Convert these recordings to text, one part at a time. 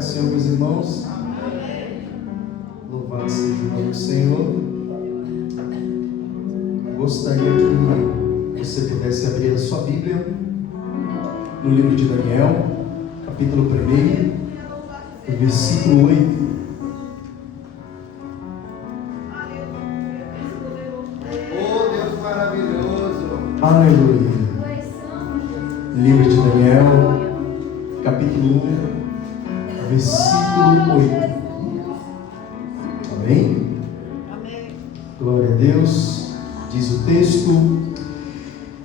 do Senhor, meus irmãos. Louvado seja o nome do Senhor. Gostaria que você pudesse abrir a sua Bíblia no livro de Daniel, capítulo 1, versículo 8. Oh, Deus maravilhoso! Aleluia. Livro de Daniel, capítulo 1, versículo 8. Amém? Amém. Glória a Deus. Diz o texto: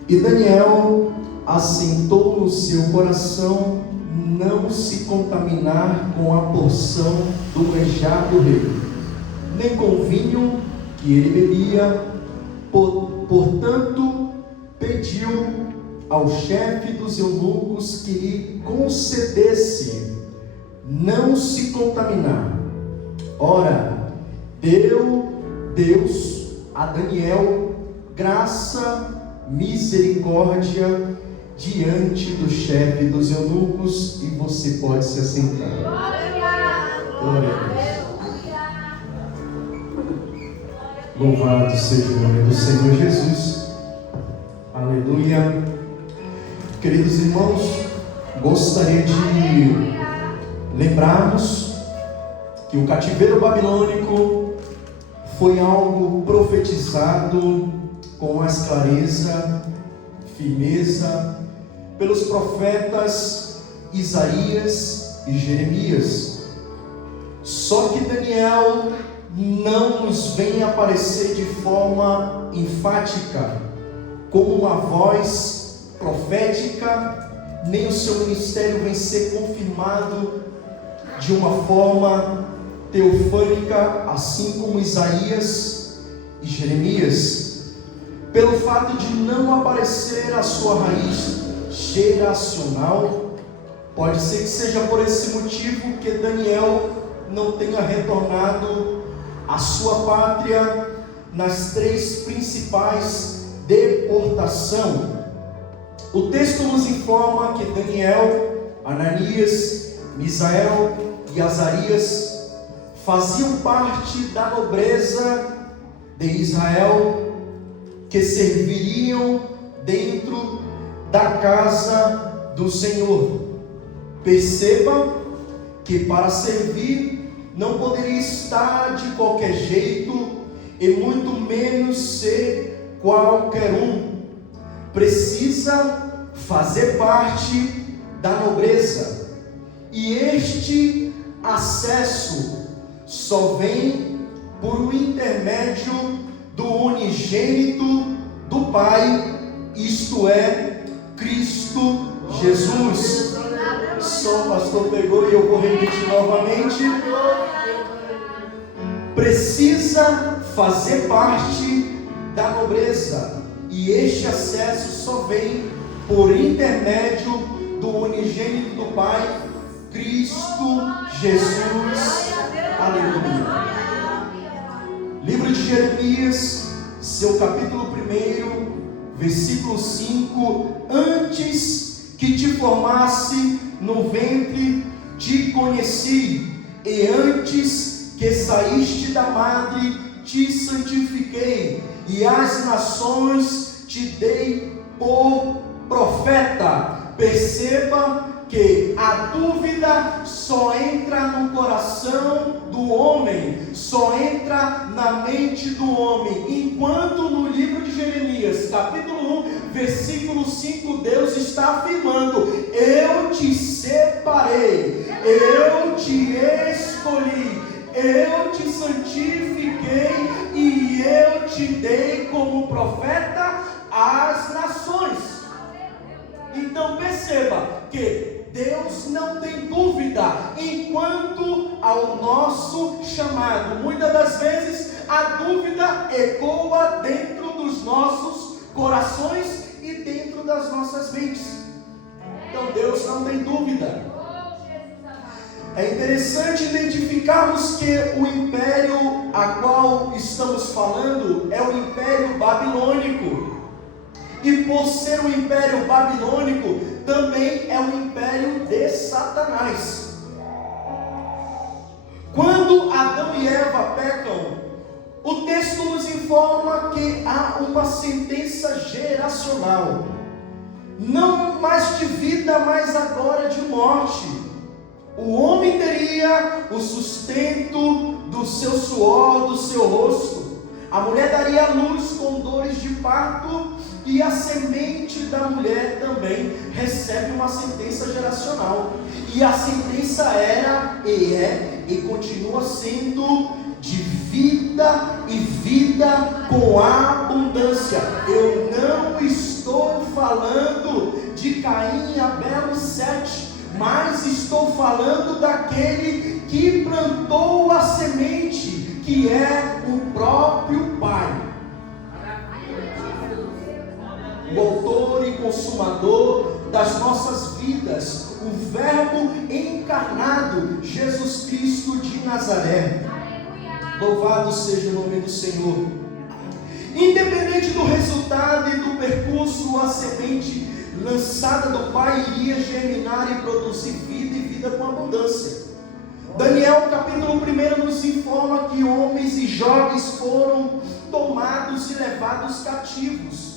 E Daniel assentou no seu coração não se contaminar com a porção do manjar do rei, nem com o vinho que ele bebia. Portanto, pediu ao chefe dos eunucos que lhe concedesse não se contaminar. Ora, deu Deus a Daniel graça, misericórdia diante do chefe dos eunucos, e você pode se assentar. Glória a Deus. Louvado seja o nome do Senhor Jesus. Aleluia. Queridos irmãos, gostaria de lembrarmos que o cativeiro babilônico foi algo profetizado com mais clareza, firmeza, pelos profetas Isaías e Jeremias. Só que Daniel não nos vem aparecer de forma enfática, como uma voz profética, nem o seu ministério vem ser confirmado de uma forma teofânica, assim como Isaías e Jeremias, pelo fato de não aparecer a sua raiz geracional. Pode ser que seja por esse motivo que Daniel não tenha retornado à sua pátria nas 3 principais deportações. O texto nos informa que Daniel, Ananias, Misael e Azarias faziam parte da nobreza de Israel, que serviriam dentro da casa do Senhor. Perceba que para servir não poderia estar de qualquer jeito, e muito menos ser qualquer um. Precisa fazer parte da nobreza, e este acesso só vem por um intermédio do unigênito do Pai, isto é, Cristo Jesus. Só o pastor pegou e eu vou repetir novamente. Precisa fazer parte da nobreza, e este acesso só vem por intermédio do unigênito do Pai, Cristo Jesus. Aleluia. Livro de Jeremias, seu capítulo 1, versículo 5: Antes que te formasse no ventre te conheci, e antes que saíste da madre te santifiquei, e às nações te dei por profeta. Perceba que a dúvida só entra no coração do homem, só entra na mente do homem, enquanto no livro de Jeremias, capítulo 1, versículo 5, Deus está afirmando: eu te separei, eu te escolhi, eu te santifiquei e eu te dei como profeta às nações. Então perceba que Deus não tem dúvida enquanto ao nosso chamado. Muitas das vezes a dúvida ecoa dentro dos nossos corações e dentro das nossas mentes. Então Deus não tem dúvida. É interessante identificarmos que o império a qual estamos falando é o Império Babilônico. E por ser um império babilônico, também é um império de Satanás. Quando Adão e Eva pecam, o texto nos informa que há uma sentença geracional, não mais de vida, mas agora de morte. O homem teria o sustento do seu suor, do seu rosto. A mulher daria à luz com dores de parto, e a semente da mulher também recebe uma sentença geracional. E a sentença era, e é, e continua sendo de vida e vida com abundância. Eu não estou falando de Caim e Abel e Sete, mas estou falando daquele que plantou a semente, que é o próprio Pai, o autor e consumador das nossas vidas, o Verbo encarnado, Jesus Cristo de Nazaré. Louvado seja o nome do Senhor. Independente do resultado e do percurso, a semente lançada do Pai iria germinar e produzir vida, e vida com abundância. Daniel capítulo 1 nos informa que homens e jovens foram tomados e levados cativos.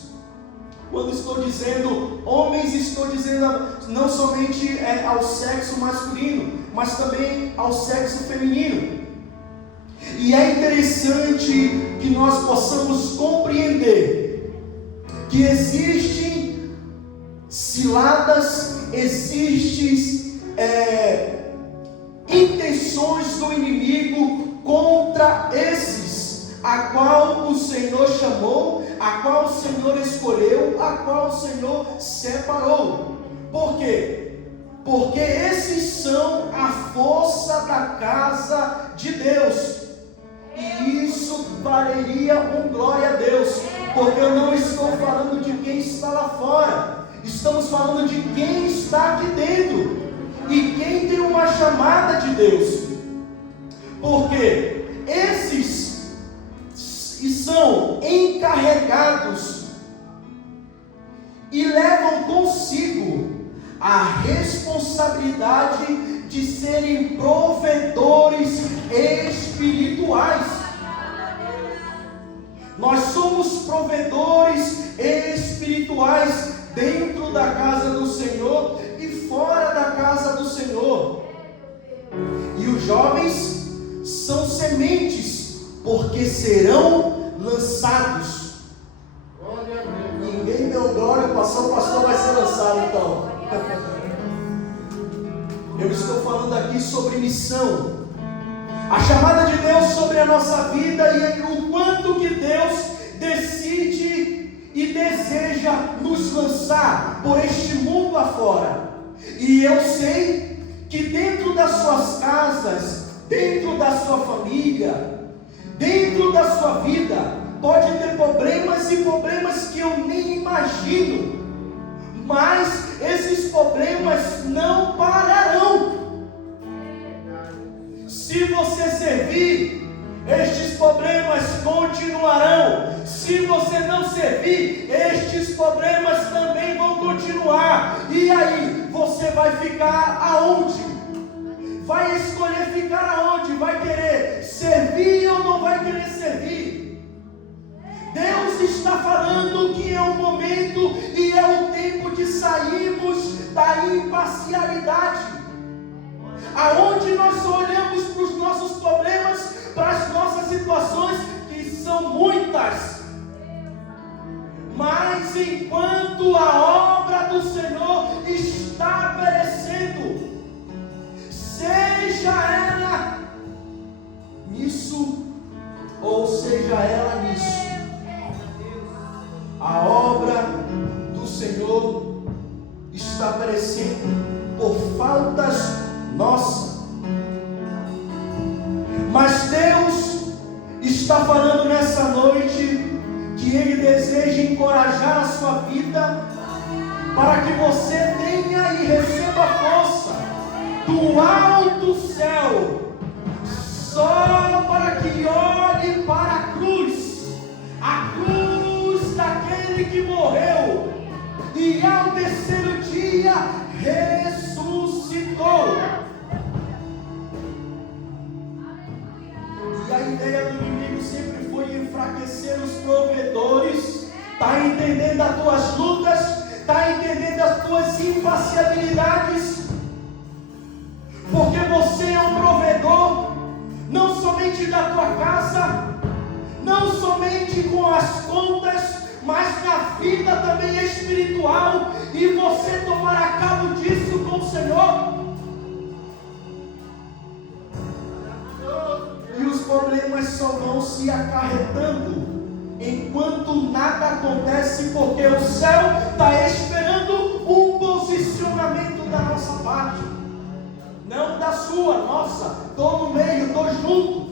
Quando estou dizendo homens, estou dizendo não somente ao sexo masculino, mas também ao sexo feminino. E é interessante que nós possamos compreender que existem ciladas, existem intenções do inimigo contra esses a qual o Senhor chamou, a qual o Senhor escolheu, a qual o Senhor separou. Por quê? Porque esses são a força da casa de Deus. E isso valeria um glória a Deus, porque eu não estou falando de quem está lá fora, estamos falando de quem está aqui dentro, e quem tem uma chamada de Deus. Porque esses são encarregados e levam consigo a responsabilidade de serem provedores espirituais. Nós somos provedores espirituais dentro da casa do Senhor e fora da casa do Senhor. E os jovens são sementes, porque serão lançados. Ninguém deu glória, o pastor vai ser lançado então. Eu estou falando aqui sobre missão, a chamada de Deus sobre a nossa vida, e o quanto que Deus decide e deseja nos lançar por este mundo afora. E eu sei que dentro das suas casas, dentro da sua família, dentro da sua vida, pode ter problemas, e problemas que eu nem imagino, mas esses problemas não pararão. Se você servir, estes problemas continuarão. Se você não servir, estes problemas também vão continuar. E aí, você vai ficar aonde? Vai escolher ficar aonde? Vai querer servir ou não vai querer servir? Deus está falando que é o momento e é o tempo de sairmos da imparcialidade, aonde nós olhamos para os nossos problemas, para as nossas situações, que são muitas, mas enquanto a obra do Senhor está perecendo, seja ela nisso ou seja ela nisso, a obra do Senhor está perecendo por faltas nossas. Mas Deus está falando nessa noite que Ele deseja encorajar a sua vida, para que você tenha e receba força do alto céu, só para que olhe para a cruz daquele que morreu e ao terceiro dia ressuscitou. da tua casa, não somente com as contas, mas na vida também espiritual, e você tomará cabo disso com o Senhor. E os problemas só vão se acarretando enquanto nada acontece, porque o céu está esperando um posicionamento da nossa parte, não da sua, nossa, estou no meio, estou junto.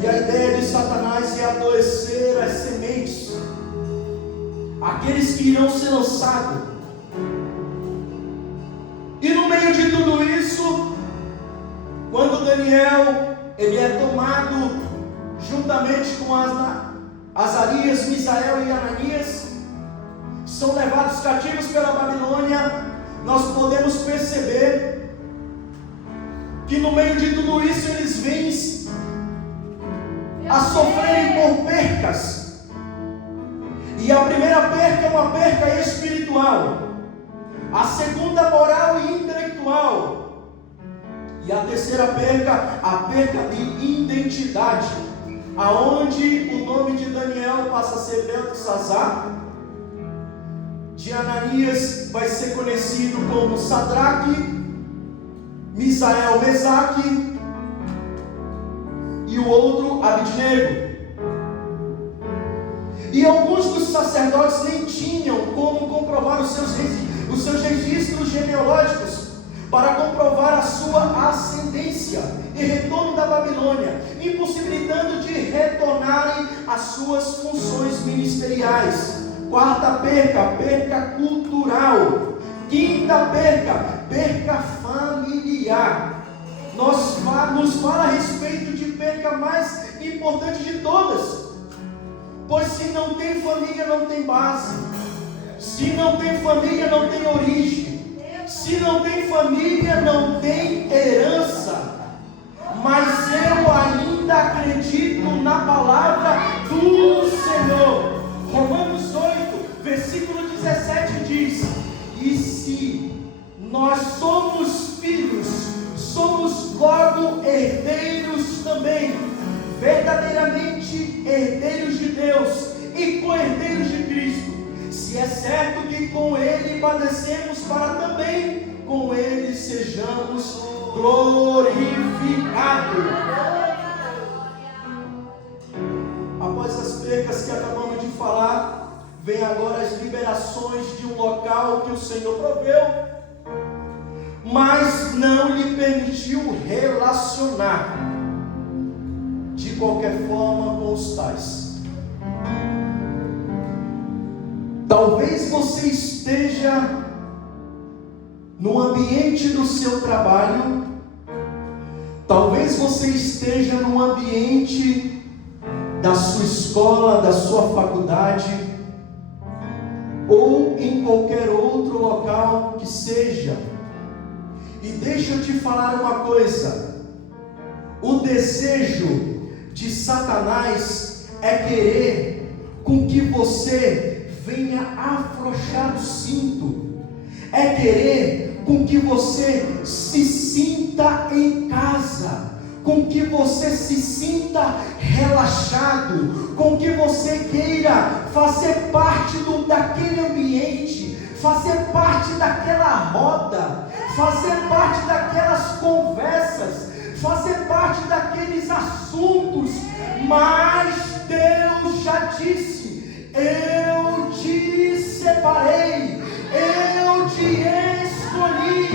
E a ideia de Satanás é adoecer as sementes, aqueles que irão ser lançados. E no meio de tudo isso, quando Daniel ele é tomado juntamente com Azarias, Misael e Ananias, são levados cativos pela Babilônia, nós podemos perceber que no meio de tudo isso eles vêm a sofrerem por percas. E a primeira perca é uma perca espiritual, a segunda moral e intelectual, e a terceira perca, a perca de identidade, aonde o nome de Daniel passa a ser Beltesazar, de Ananias vai ser conhecido como Sadraque, Misael, Mesaque, e o outro Abidnego. E alguns dos sacerdotes nem tinham como comprovar os seus registros genealógicos para comprovar a sua ascendência e retorno da Babilônia, impossibilitando de retornarem às suas funções ministeriais. Quarta perca, perca cultural. Quinta perca, perca familiar. Nos fala a respeito de perca mais importante de todas, pois se não tem família não tem base, se não tem família não tem origem, se não tem família não tem herança. Mas eu ainda acredito na palavra do Senhor. Romanos 8, versículo 17 diz: e se nós somos filhos, somos logo herdeiros também, verdadeiramente herdeiros de Deus e co-herdeiros de Cristo, se é certo que com Ele padecemos, para também com Ele sejamos glorificados. Após as percas que acabamos de falar, vem agora as liberações de um local que o Senhor proveu, mas não lhe permitiu relacionar de qualquer forma com os tais. Talvez você esteja no ambiente do seu trabalho, talvez você esteja no ambiente da sua escola, da sua faculdade, ou em qualquer outro local que seja. E deixa eu te falar uma coisa: o desejo de Satanás é querer com que você venha afrouxar o cinto, é querer com que você se sinta em casa, com que você se sinta relaxado, com que você queira fazer parte daquele ambiente, fazer parte daquela roda, fazer parte daquelas conversas, fazer parte daqueles assuntos. Mas Deus já disse: eu te separei, eu te escolhi,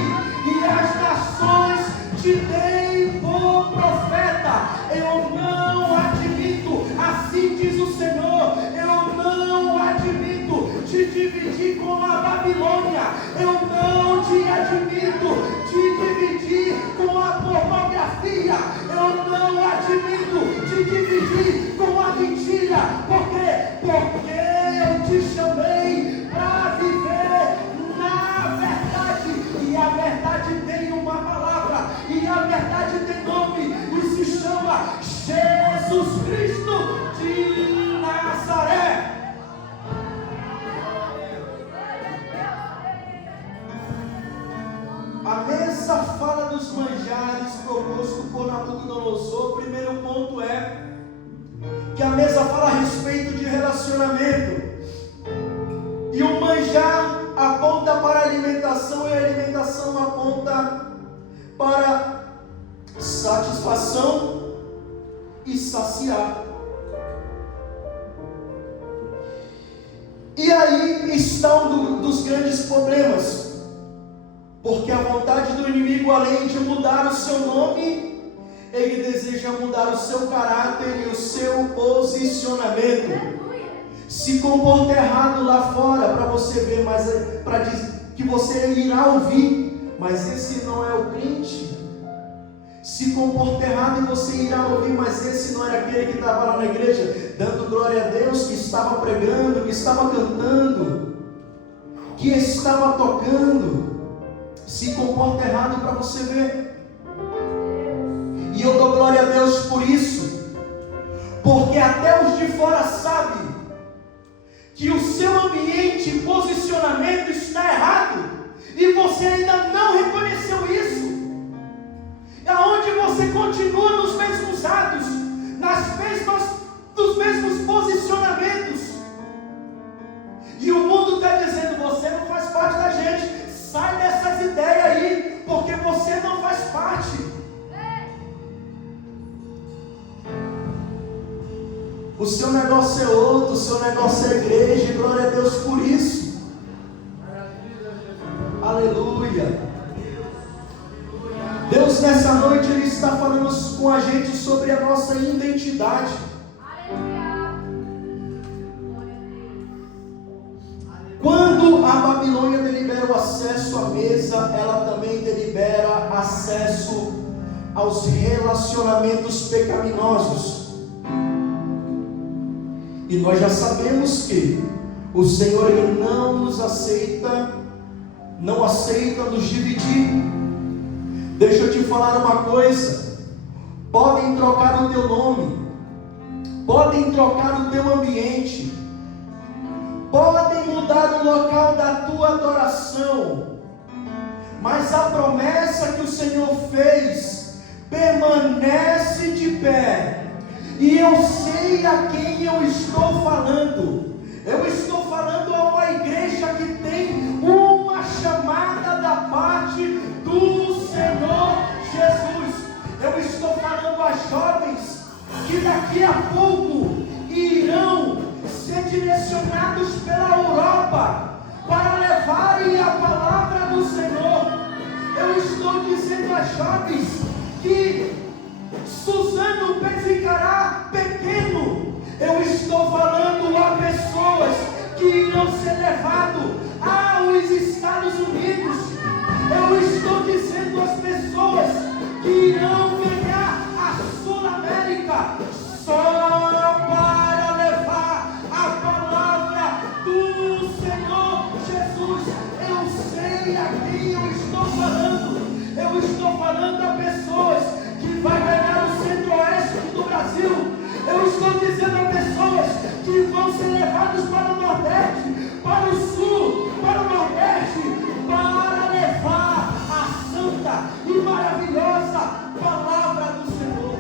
e as nações te dei por profeta. Eu não admito, assim diz o Senhor, eu não admito te dividir com a Babilônia, eu não te admito te dividir com a pornografia, eu não admito te dividir com a mentira. Por quê? Porque eu te chamei para viver na verdade, e a verdade tem uma palavra, e a verdade tem nome, e se chama Jesus Cristo de Nazaré. A mesa fala do dos manjares proposto por Nabucodonosor, o primeiro ponto é que a mesa fala a respeito de relacionamento. E o manjar aponta para a alimentação e a alimentação aponta para satisfação e saciar. E aí está um dos grandes problemas, porque a vontade do inimigo, além de mudar o seu nome, ele deseja mudar o seu caráter e o seu posicionamento. Se comporta errado lá fora para você ver, mas para que você irá ouvir, mas esse não é o crente. Se comporta errado e você irá ouvir, mas esse não era aquele que estava lá na igreja dando glória a Deus, que estava pregando, que estava cantando, que estava tocando. Se comporta errado para você ver. E eu dou glória a Deus por isso, porque até os de fora sabem que o seu ambiente e posicionamento está errado, e você ainda não reconheceu isso. Aonde você continua nos mesmos atos, nos mesmos posicionamentos, e o mundo está dizendo: você não faz parte da gente, sai dessas ideias aí, porque você não faz parte. O seu negócio é outro, o seu negócio é igreja, e glória a Deus por isso. Aleluia. Deus nessa noite Ele está falando com a gente sobre a nossa identidade. Quando a Babilônia delibera o acesso à mesa, ela também delibera acesso aos relacionamentos pecaminosos. E nós já sabemos que o Senhor Ele não aceita nos dividir. Deixa eu te falar uma coisa: podem trocar o teu nome, podem trocar o teu ambiente, podem mudar o local da tua adoração, mas a promessa que o Senhor fez permanece de pé. E eu sei a quem eu estou falando. Eu estou falando a uma igreja que tem uma chamada da parte do Senhor Jesus. Eu estou falando a jovens que daqui a pouco irão ser direcionados pela Europa para levarem a palavra do Senhor. Eu estou dizendo a jovens que Suzano ficará pequeno. Eu estou falando a pessoas que irão ser levados aos Estados Unidos. Eu estou dizendo às pessoas que irão ganhar a Sul-América só para levar a palavra do Senhor Jesus. Eu sei a quem eu estou falando. Eu estou falando a pessoas que vai ganhar o centro-oeste do Brasil. Eu estou dizendo a pessoas que vão ser levados para o Nordeste, para o Sul, para o Nordeste, para levar a santa e maravilhosa palavra do Senhor.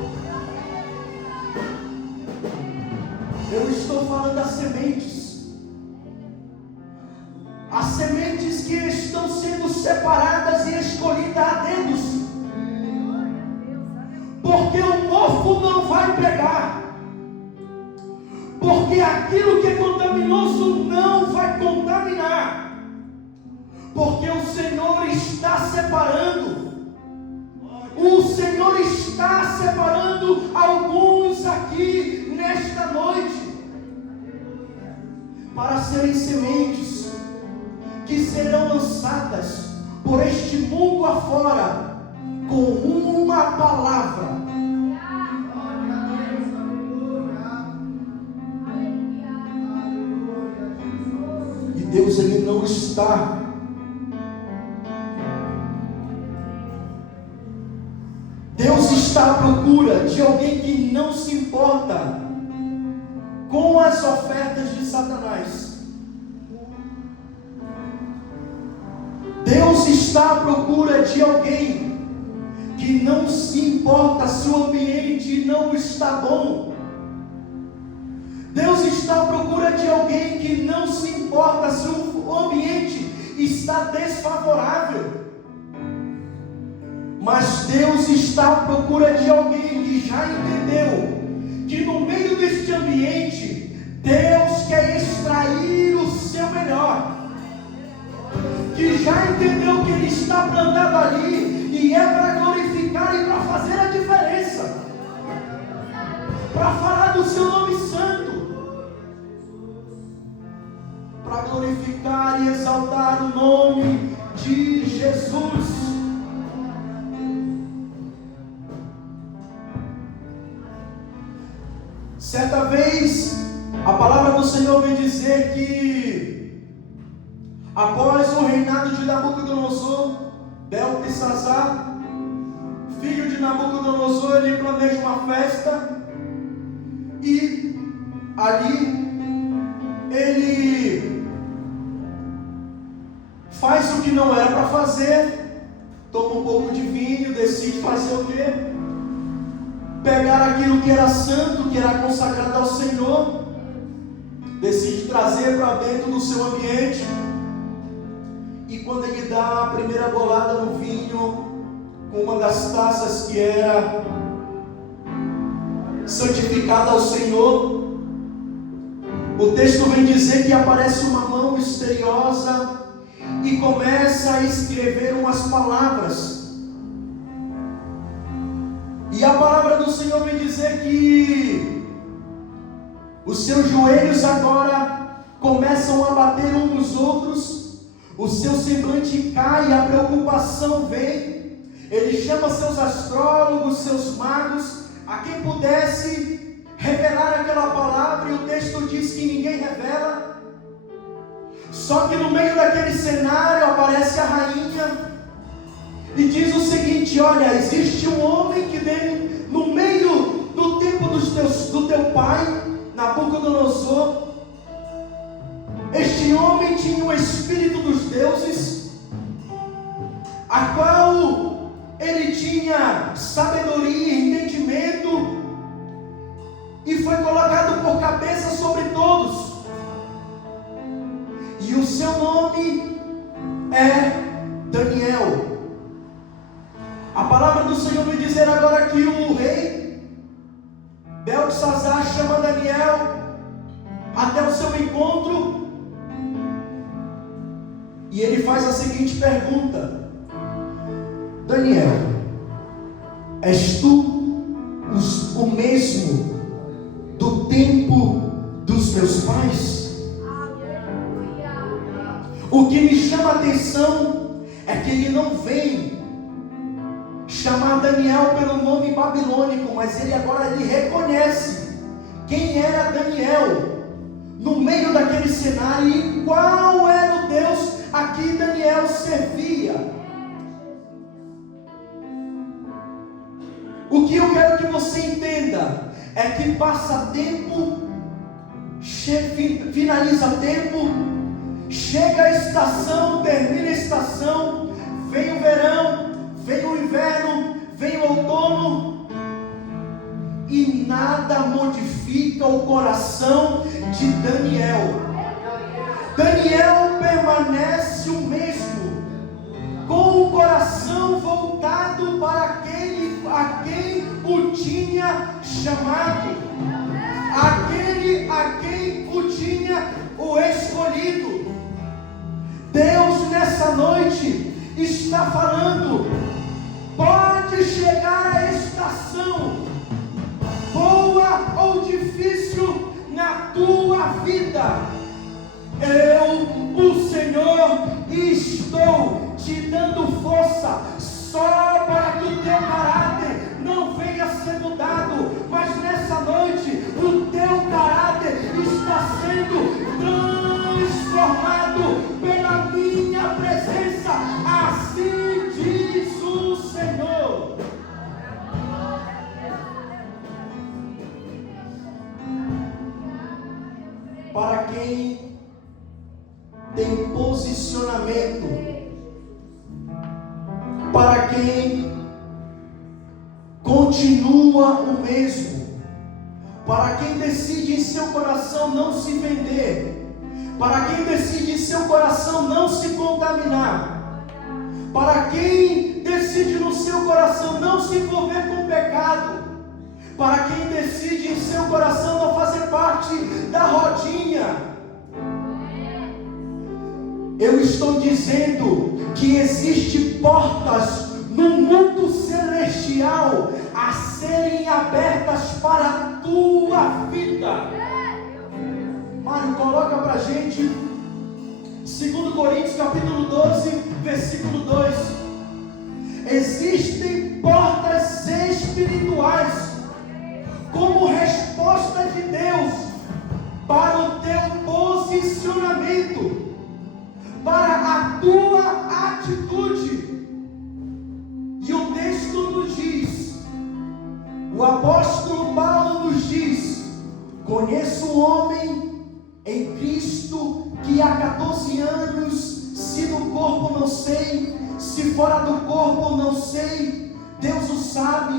Eu estou falando das sementes. As sementes que estão sendo separadas e escolhidas a dedos. Porque o mofo não vai pegar. Porque aquilo que é contaminoso não vai contaminar. Porque o Senhor está separando. O Senhor está separando alguns aqui nesta noite para serem sementes que serão lançadas por este mundo afora com uma palavra. E Deus Ele não está Deus está à procura de alguém que não se importa com as ofertas de Satanás. Deus está à procura de alguém que não se importa se o ambiente não está bom. Deus está à procura de alguém que não se importa se o ambiente está desfavorável. Mas Deus está à procura de alguém que já entendeu que no meio deste ambiente, Deus quer extrair o seu melhor. Que já entendeu que Ele está plantado ali e é para glorificar e para fazer a diferença, para falar do seu nome santo, para glorificar e exaltar o nome de Jesus. Certa vez, a palavra do Senhor vem dizer que, após o reinado de Nabucodonosor, Beltesazar, filho de Nabucodonosor, ele planeja uma festa e ali ele faz o que não era para fazer, toma um pouco de vinho, decide fazer o quê? Pegar aquilo que era santo, que era consagrado ao Senhor, decide trazer para dentro do seu ambiente. E quando ele dá a primeira golada no vinho, com uma das taças que era santificada ao Senhor, o texto vem dizer que aparece uma mão misteriosa e começa a escrever umas palavras. E a palavra do Senhor vem dizer que os seus joelhos agora começam a bater uns nos outros, o seu semblante cai, a preocupação vem. Ele chama seus astrólogos, seus magos, a quem pudesse revelar aquela palavra, e o texto diz que ninguém revela. Só que no meio daquele cenário aparece a rainha e diz o seguinte: olha, existe um homem que vem no meio do tempo do teu pai, Nabucodonosor. Este homem tinha o espírito dos deuses, a qual ele tinha sabedoria e entendimento, e foi colocado por cabeça sobre todos. E o seu nome é Daniel. A palavra do Senhor vai dizer agora que o rei Beltesazar chama Daniel até o seu encontro, e ele faz a seguinte pergunta: Daniel, és tu o mesmo do tempo dos meus pais? O que me chama a atenção é que ele não vem chamar Daniel pelo nome babilônico, mas ele agora reconhece quem era Daniel no meio daquele cenário e qual era o Deus a que Daniel servia. O que eu quero que você entenda é que passa tempo, finaliza tempo, chega a estação, termina a estação, vem o verão, vem o inverno, vem o outono, e nada modifica o coração de Daniel. Daniel permanece o mesmo, com o coração voltado para aquele a quem o tinha chamado, aquele a quem o tinha escolhido. Deus nessa noite está falando: pode chegar a estação, boa ou difícil na tua vida, eu, o Senhor, estou te dando força, só para que o teu caráter não venha a ser mudado, mas nessa noite o teu caráter está sendo transformado pela minha presença, assim diz o Senhor. Para quem tem posicionamento, para quem continua o mesmo. Para quem decide em seu coração não se vender, para quem decide em seu coração não se contaminar, para quem decide no seu coração não se envolver com o pecado, para quem decide em seu coração não fazer parte da rodinha, eu estou dizendo que existem portas no mundo celestial a serem abertas para a tua vida. Mário, coloca pra gente 2 Coríntios capítulo 12, versículo 2. Existem portas espirituais como resposta de Deus para o teu posicionamento, para a tua atitude. E o texto nos diz, o apóstolo Paulo nos diz: conheço um homem em Cristo que há 14 anos, se no corpo não sei, se fora do corpo não sei, Deus o sabe,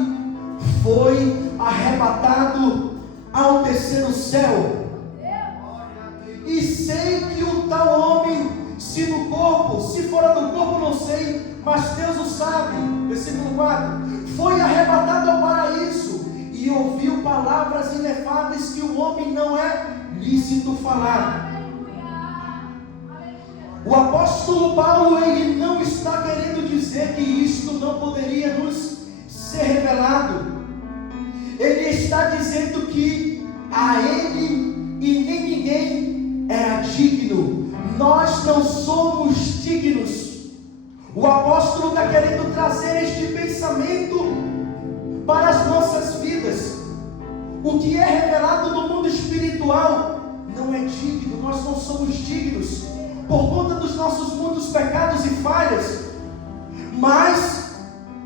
foi arrebatado ao terceiro céu. E sei que o tal homem, se no corpo, se fora do corpo não sei, mas Deus o sabe. Versículo 4: foi arrebatado ao paraíso e ouviu palavras inefáveis que o homem não é lícito falar. O apóstolo Paulo, ele não está querendo dizer que isto não poderia nos ser revelado. Ele está dizendo que a ele e nem ninguém era digno. Nós não somos dignos. O apóstolo está querendo trazer este pensamento para as nossas vidas. O que é revelado no mundo espiritual não é digno. Nós não somos dignos por conta dos nossos muitos pecados e falhas. Mas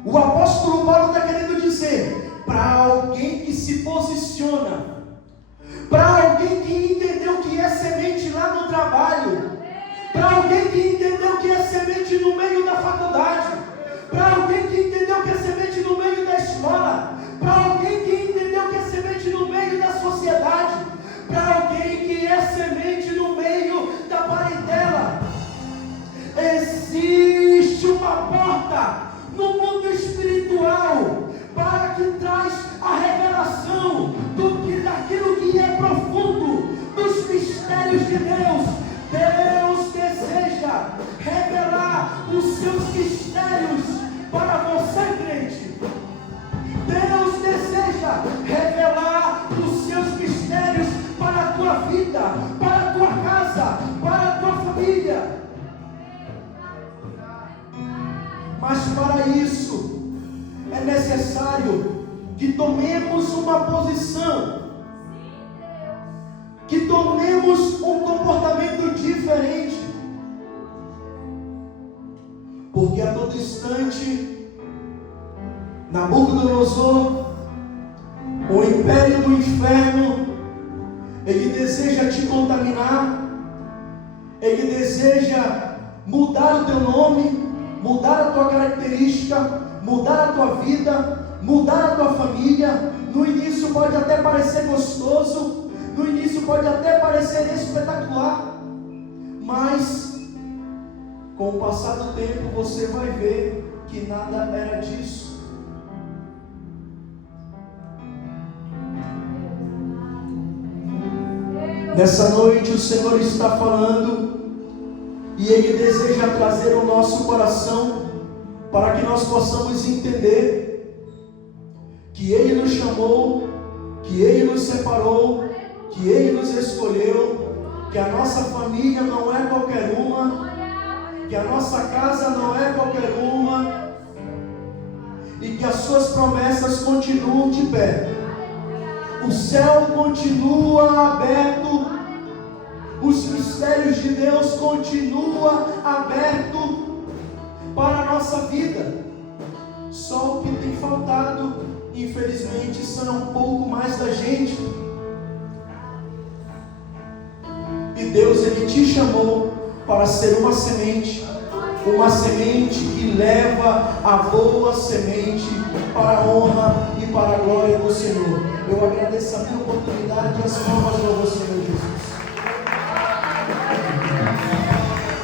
o apóstolo Paulo está querendo dizer para alguém que se posiciona, para alguém que entendeu que é semente lá no trabalho, para alguém que entendeu que é semente no meio da faculdade, para alguém que entendeu que é semente no meio da escola, para alguém que entendeu que é semente no meio da sociedade, para alguém que é semente no meio da parentela. Existe uma porta no mundo espiritual para que traz a revelação daquilo que é profundo, dos mistérios de Deus. Deus deseja revelar os seus mistérios para você, crente. Deus deseja revelar os seus mistérios para a tua vida, para a tua casa, para a tua família. Mas para isso é necessário que tomemos uma posição, que tomemos um comportamento diferente, porque a todo instante Nabucodonosor, o império do inferno, ele deseja te contaminar, ele deseja mudar o teu nome, mudar a tua característica, mudar a tua vida, mudar a tua família. No início pode até parecer gostoso, no início pode até parecer espetacular, mas com o passar do tempo você vai ver que nada era disso. Nessa noite o Senhor está falando e Ele deseja trazer ao nosso coração para que nós possamos entender que Ele nos chamou, que Ele nos separou, que Ele nos escolheu, que a nossa família não é qualquer uma, que a nossa casa não é qualquer uma, e que as suas promessas continuam de pé. O céu continua aberto, os mistérios de Deus continuam abertos para a nossa vida. Só o que tem faltado, infelizmente, são um pouco mais da gente. E Deus, Ele te chamou para ser uma semente. uma semente que leva a boa semente para a honra e para a glória do Senhor. Eu agradeço a minha oportunidade e as palmas ao Senhor Jesus.